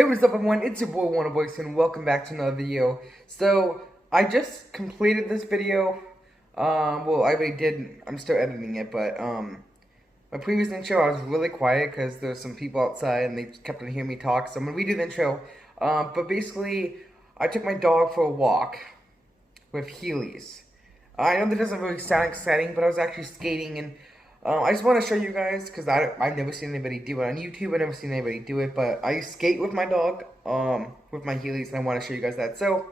Hey, what's up everyone, it's your boy Wannaboy, and welcome back to another video. So, I just completed this video, well, I already did, I'm still editing it, but, my previous intro, I was really quiet because there's some people outside and they kept on hearing me talk, so I'm gonna redo the intro. But basically, I took my dog for a walk with Heelys. I know that doesn't really sound exciting, but I was actually skating, and I just want to show you guys, because I've never seen anybody do it on YouTube. I've never seen anybody do it, but I skate with my dog, with my Heelys, and I want to show you guys that. So,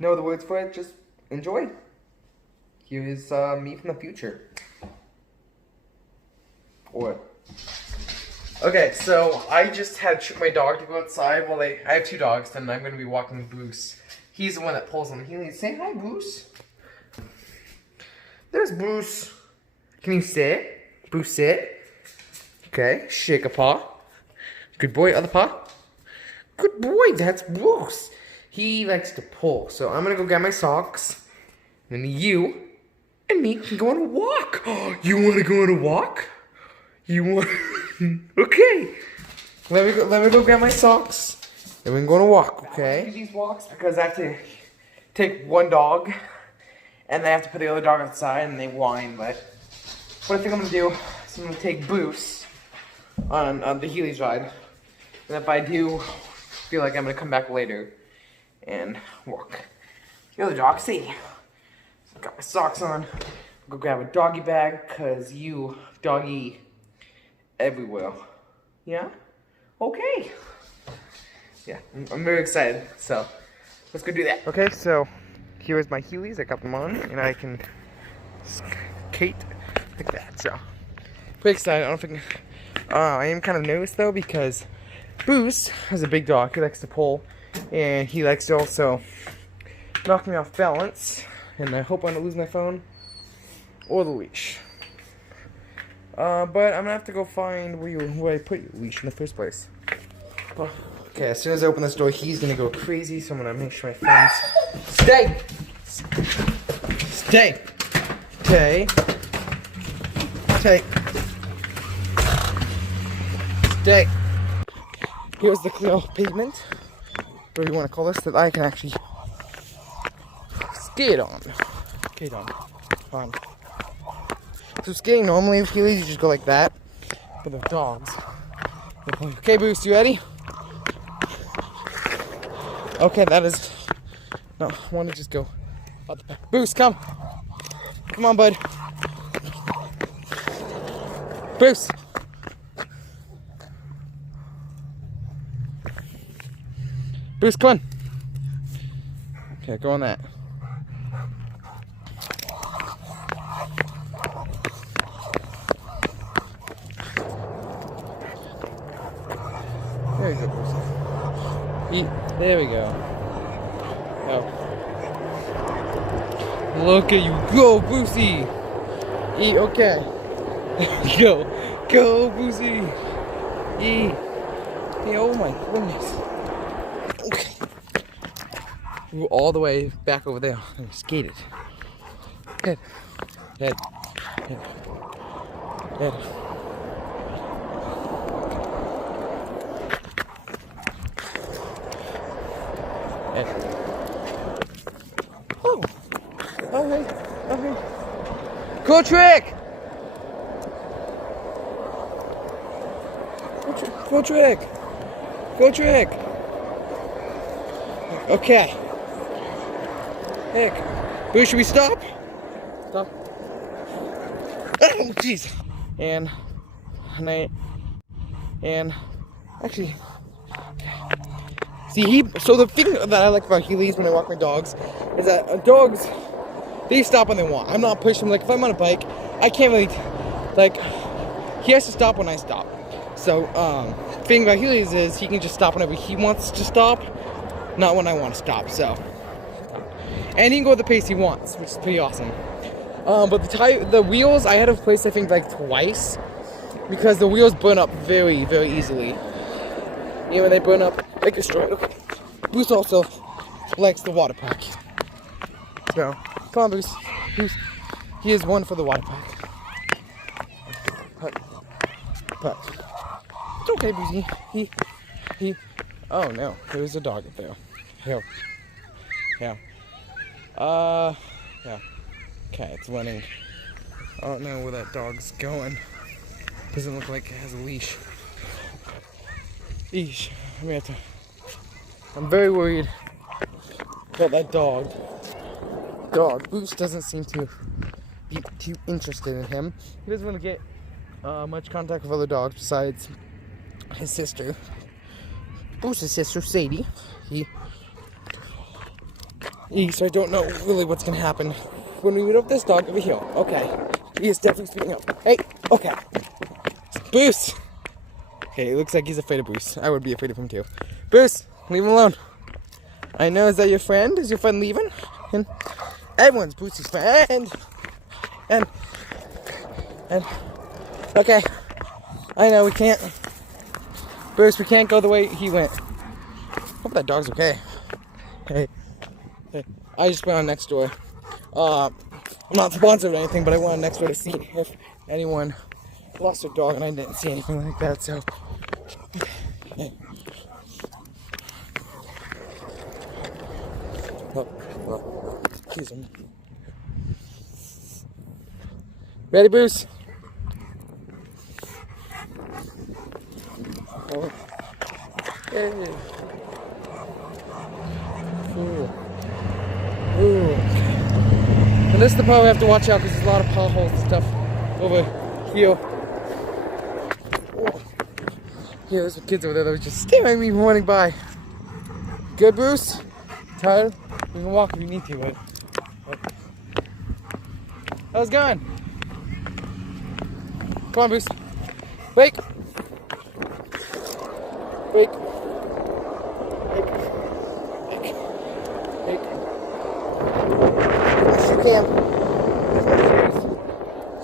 no other words for it, just enjoy. Here is me from the future. Or, okay, so I just had my dog to go outside. Well, I have two dogs, and I'm going to be walking with Bruce. He's the one that pulls on the Heelys. Say hi, Bruce. There's Bruce. Can you sit? Bruce, sit. Okay, shake a paw. Good boy, other paw. Good boy, that's Bruce. He likes to pull, so I'm gonna go get my socks. And then you and me can go on a walk. You wanna go on a walk? You want? Okay. Let me go get my socks. Then we can go on a walk, okay? I do these walks because I have to take one dog, and then I have to put the other dog outside, and they whine, but what I think I'm going to do is I'm going to take Bruce on the Heelys ride. And if I do feel like I'm going to come back later and walk the other dog, see. Got my socks on. Go grab a doggy bag because you doggy everywhere. Yeah? Okay. Yeah, I'm very excited. So let's go do that. Okay, so here is my Heelys. I got them on and I can skate like that, so pretty excited. I don't think I am kind of nervous though because Bruce has a big dog. He likes to pull, and he likes to also knock me off balance. And I hope I don't lose my phone or the leash. But I'm gonna have to go find where I put your leash in the first place. Okay, as soon as I open this door, he's gonna go crazy. So I'm gonna make sure my phone's stay. Okay. Stay. Here's the clear pavement, whatever you want to call this, that I can actually skate on. Fine. So skating normally with Heelys, you just go like that, but with dogs. Okay, Bruce, you ready? Okay, that is. No, I want to just go out the back. Bruce, come. Come on, bud. Bruce! Bruce, come on! Okay, go on that. There you go, Bruce. There we go. Oh. Look at you go, Brucey! Okay. Go, Boozy! Oh my goodness. Okay. We were all the way back over there and skated. Head. Head. Oh! Okay. Cool trick! Go trick! Okay. Heck. Bruce, should we stop? Stop. Oh, jeez. And actually, see, so the thing that I like about Heelys when I walk my dogs is that dogs, they stop when they want. I'm not pushing them. Like, if I'm on a bike, I can't really, like, he has to stop when I stop. So, thing about Heelys is he can just stop whenever he wants to stop, not when I want to stop, so. And he can go at the pace he wants, which is pretty awesome. But the wheels, I had to replace, I think, like twice, because the wheels burn up very, very easily. You know, when they burn up, they destroy it. Okay. Bruce also likes the water pack. So, come on, Bruce. He is one for the water pack. But it's okay, Boozy. Oh no, there's a dog up there. Here. Yeah. Yeah. Okay, it's running. I don't know where that dog's going. Doesn't look like it has a leash. Eesh. I'm very worried about that dog. Boost doesn't seem to be too interested in him. He doesn't want to get much contact with other dogs besides his sister. Boost's sister, Sadie. So I don't know really what's gonna happen when we meet up this dog over here. Okay. He is definitely speaking up. Hey, okay. Boost! Okay, it looks like he's afraid of Boost. I would be afraid of him too. Boost, leave him alone. I know, is that your friend? Is your friend leaving? And everyone's Boost's friend. And okay. I know we can't. Boost, we can't go the way he went. Hope that dog's okay. Hey. I just went on next door. I'm not sponsored or anything, but I went on next door to see if anyone lost their dog, and I didn't see anything like that, so. Yeah. Oh, excuse me. Ready, Bruce? Oh. Hey. Cool. Ooh. And this is the part we have to watch out because there's a lot of potholes and stuff over here. Oh. Yeah, there's some kids over there that were just staring at me running by. Good, Bruce? Tired? We can walk if you need to, but. How's it going? Come on, Bruce. Wake! Wake!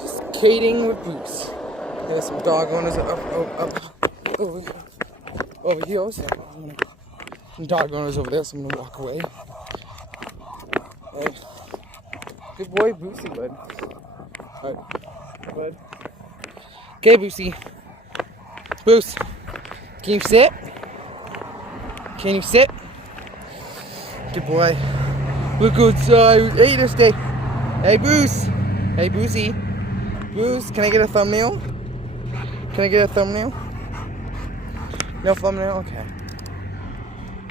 Just skating with Bruce. There's some dog owners over here. So some dog owners over there, so I'm gonna walk away. Right. Good boy, Boosie, bud. Alright, bud. Okay, Boosie. Bruce, can you sit? Can you sit? Good boy. Look outside. Hey, this day. Hey, Bruce. Hey, Boosie. Bruce, can I get a thumbnail? Can I get a thumbnail? No thumbnail? Okay.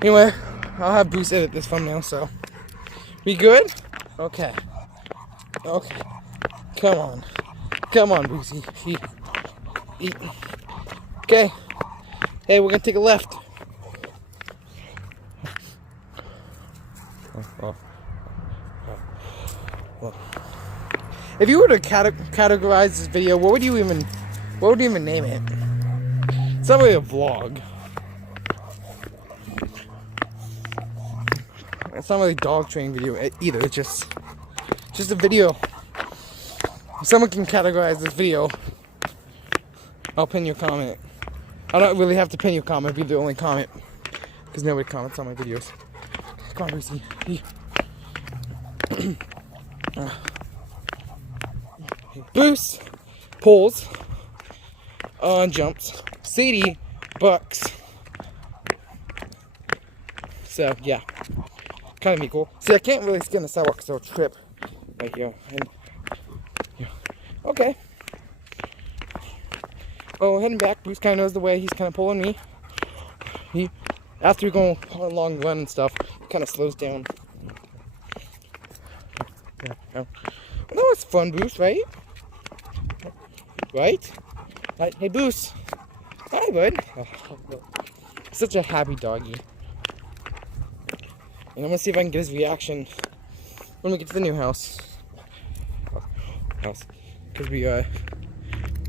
Anyway, I'll have Bruce edit this thumbnail, so. We good? Okay. Okay. Come on. Come on, Boosie. Eat. Okay. Hey, we're gonna take a left. Well, if you were to categorize this video, what would you even name it? It's not really a vlog. It's not really a dog training video either. It's just a video. If someone can categorize this video, I'll pin your comment. I don't really have to pin your comment, be the only comment, because nobody comments on my videos. Come on, Brucey. Bruce pulls on jumps. Sadie bucks. So yeah, kind of equal. See, I can't really skin the sidewalk because I'll trip right here. And yeah, okay. Well, heading back. Bruce kind of knows the way. He's kind of pulling me. After we go on a long run and stuff, he kind of slows down. Yeah. Well, that was fun, Bruce, right? Right? Hey, Bruce. Hi, bud. Oh, such a happy doggy. And I'm gonna see if I can get his reaction when we get to the new house. Because we are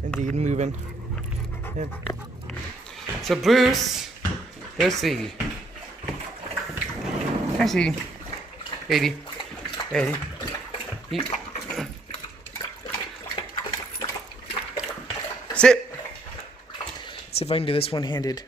indeed moving. Yeah. So, Bruce. There's Sadie. Hi, Sadie. Sadie. Sadie. Sit. See if I can do this one-handed.